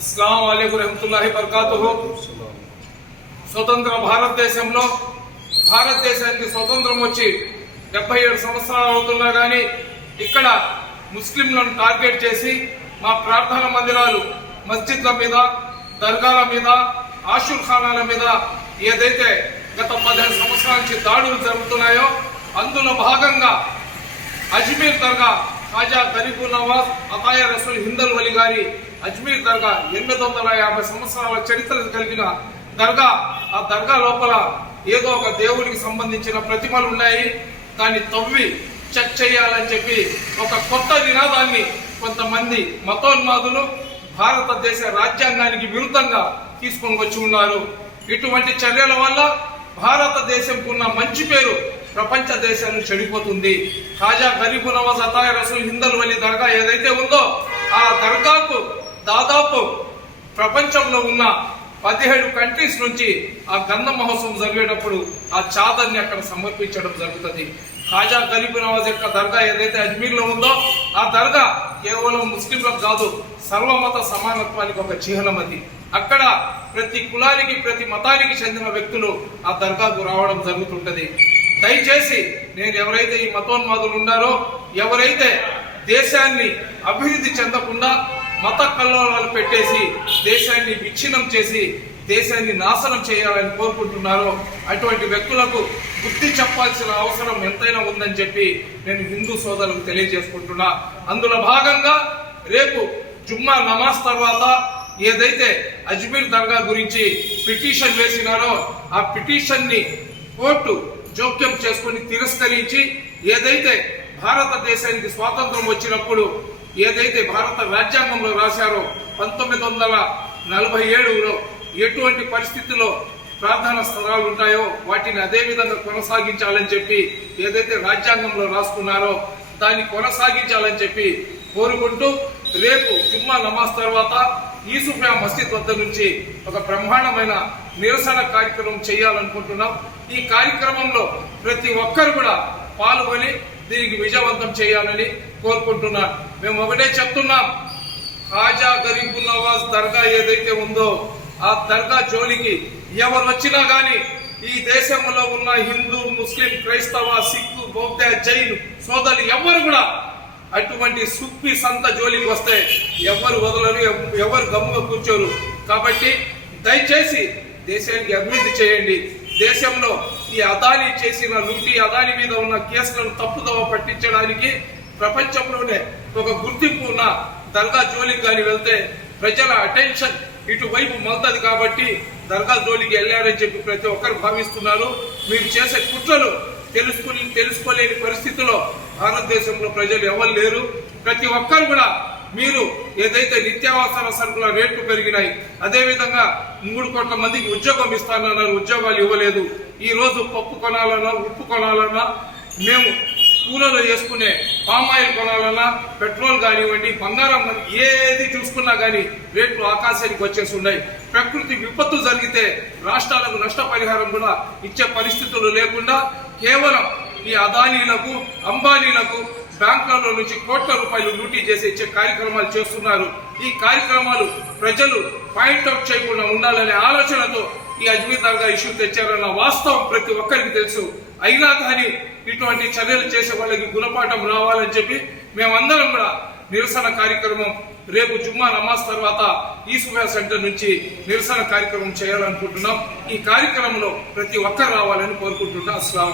అస్సలం అయికు రహమతుల్లాహి బర్కాతుహు స్వతంత్ర భారతదేశంలో భారతదేశానికి స్వతంత్రం వచ్చి డెబ్బై ఏడు సంవత్సరాలు అవుతున్నా కానీ ఇక్కడ ముస్లింలను టార్గెట్ చేసి మా ప్రార్థన మందిరాలు మస్జిద్ల మీద దర్గాల మీద ఆషుల్ ఖానాల మీద ఏదైతే గత పదిహేను సంవత్సరాల నుంచి దాడులు జరుగుతున్నాయో అందులో భాగంగా అజ్మీర్ దర్గా ఖాజా గరీబుల్ నవాజ్ అతాయ రసూల్ హిందల్ వలి గారి అజ్మీర్ దర్గా ఎనిమిది వందల యాభై సంవత్సరాల చరిత్ర కలిగిన దర్గా ఆ దర్గా లోపల ఏదో ఒక దేవుడికి సంబంధించిన ప్రతిమలు ఉన్నాయి. దాన్ని తవ్వి చెక్ చేయాలని చెప్పి ఒక కొత్త నినాదాన్ని కొంతమంది మతోన్మాదులు భారతదేశ రాజ్యాంగానికి విరుద్ధంగా తీసుకొని వచ్చి ఉన్నారు. ఇటువంటి చర్యల వల్ల భారతదేశంకు ఉన్న మంచి పేరు ప్రపంచ దేశాలు చెడిపోతుంది. ఖాజా గరీబు నవాజ్ అతాయ రసూల్ హిందల్ వలి దర్గా ఏదైతే ఉందో ఆ దర్గాకు దాదాపు ప్రపంచంలో ఉన్న పదిహేడు కంట్రీస్ నుంచి ఆ గంధ మహోత్సవం జరిగేటప్పుడు ఆ చాదర్ని అక్కడ సమర్పించడం జరుగుతుంది. ఖాజా గరీబ్ నవాజ్ యొక్క దర్గా ఏదైతే అజ్మీర్లో ఉందో ఆ దర్గా కేవలం ముస్లింలకు కాదు సర్వమత సమానత్వానికి ఒక చిహ్నం అది. అక్కడ ప్రతి కులానికి ప్రతి మతానికి చెందిన వ్యక్తులు ఆ దర్గాకు రావడం జరుగుతుంటది. దయచేసి నేను ఎవరైతే ఈ మతోన్మాదులు ఉన్నారో ఎవరైతే దేశాన్ని అభివృద్ధి చెందకుండా మత కల్లోలాలు పెట్టేసి దేశాన్ని విచ్ఛిన్నం చేసి దేశాన్ని నాశనం చేయాలని కోరుకుంటున్నారో అటువంటి వ్యక్తులకు బుద్ధి చెప్పాల్సిన అవసరం ఎంతైనా ఉందని చెప్పి నేను హిందూ సోదరులకు తెలియజేసుకుంటున్నా. అందులో భాగంగా రేపు జుమ్మా నమాజ్ తర్వాత ఏదైతే అజ్మీర్ దర్గా గురించి పిటిషన్ వేసినారో ఆ పిటిషన్ని కోర్టు జోక్యం చేసుకుని తిరస్కరించి ఏదైతే భారతదేశానికి స్వాతంత్రం వచ్చినప్పుడు ఏదైతే భారత రాజ్యాంగంలో రాశారో పంతొమ్మిది వందల నలభై ఏడులో ఎటువంటి పరిస్థితుల్లో ప్రార్థనా స్థలాలు ఉంటాయో వాటిని అదే విధంగా కొనసాగించాలని చెప్పి ఏదైతే రాజ్యాంగంలో రాసుకున్నారో దాన్ని కొనసాగించాలని చెప్పి కోరుకుంటూ రేపు జుమ్మా నమాజ్ తర్వాత ఈసుఫ్యా మస్జిద్ వద్ద నుంచి ఒక బ్రహ్మాండమైన నిరసన కార్యక్రమం చేయాలనుకుంటున్నాం. ఈ కార్యక్రమంలో ప్రతి ఒక్కరు కూడా పాల్గొని దీనికి విజయవంతం చేయాలని కోరుకుంటున్నాను మేము ఒకటే చెప్తున్నాం. ఖాజా గరీబ్ నవాజ్ దర్గా ఏదైతే ఉందో ఆ దర్గా జోలికి ఎవరు వచ్చినా కానీ ఈ దేశంలో ఉన్న హిందూ ముస్లిం క్రైస్తవ సిక్కు బౌద్ధ జైన్ సోదరులు ఎవరు కూడా అటువంటి సుప్పి సంత జోలికి వస్తే ఎవరు వదలరు ఎవరు గమ్ముగా కూర్చోరు. కాబట్టి దయచేసి దేశానికి అభివృద్ధి చేయండి. దేశంలో ఈ అదాని చేసిన లూటి అదాని మీద ఉన్న కేసులను తప్పుదవ పట్టించడానికి ప్రపంచంలోనే ఒక గుర్తింపు ఉన్న దర్గా జోలికి కానీ వెళ్తే ప్రజల అటెన్షన్ ఇటువైపు మలుతుంది కాబట్టి దర్గా జోలికి వెళ్ళారని చెప్పి ప్రతి ఒక్కరు భావిస్తున్నారు. మీరు చేసే కుట్రలు తెలుసుకుని తెలుసుకోలేని పరిస్థితిలో భారతదేశంలో ప్రజలు ఎవరు లేరు. ప్రతి ఒక్కరు కూడా మీరు ఏదైతే నిత్యావసర సరుకుల రేట్లు పెరిగినాయి అదేవిధంగా మూడు కోట్ల మందికి ఉద్యోగం ఇస్తానన్నారు ఉద్యోగాలు ఇవ్వలేదు. ఈ రోజు పప్పు కొనాలన్నా ఉప్పు కొనాలన్నా మేము కూలలో చేసుకునే పామాయిల్ కొనాలన్నా పెట్రోల్ కానివ్వండి బంగారం ఏది చూసుకున్నా కానీ రేట్లు ఆకాశానికి వచ్చేసి ఉన్నాయి. ప్రకృతి విపత్తు జరిగితే రాష్ట్రాలకు నష్టపరిహారం కూడా ఇచ్చే పరిస్థితులు లేకుండా కేవలం ఈ అదానీలకు అంబానీలకు బ్యాంకులలో నుంచి కోట్ల రూపాయలు లూటీ చేసి ఇచ్చే కార్యక్రమాలు చేస్తున్నారు. ఈ కార్యక్రమాలు ప్రజలు పాయింట్అవుట్ చేయకుండా ఉండాలనే ఆలోచనతో ఈ అజ్మీర్ దర్గా ఇష్యూ తెచ్చారన్న వాస్తవం ప్రతి ఒక్కరికి తెలుసు. అయినా కానీ ఇటువంటి చర్యలు చేసే వాళ్ళకి గుణపాఠం రావాలని చెప్పి మేమందరం కూడా నిరసన కార్యక్రమం రేపు జుమ్మా నమాజ్ తర్వాత ఈసుగా సెంటర్ నుంచి నిరసన కార్యక్రమం చేయాలనుకుంటున్నాం. ఈ కార్యక్రమంలో ప్రతి ఒక్కరు రావాలని కోరుకుంటున్నాం. అస్సలం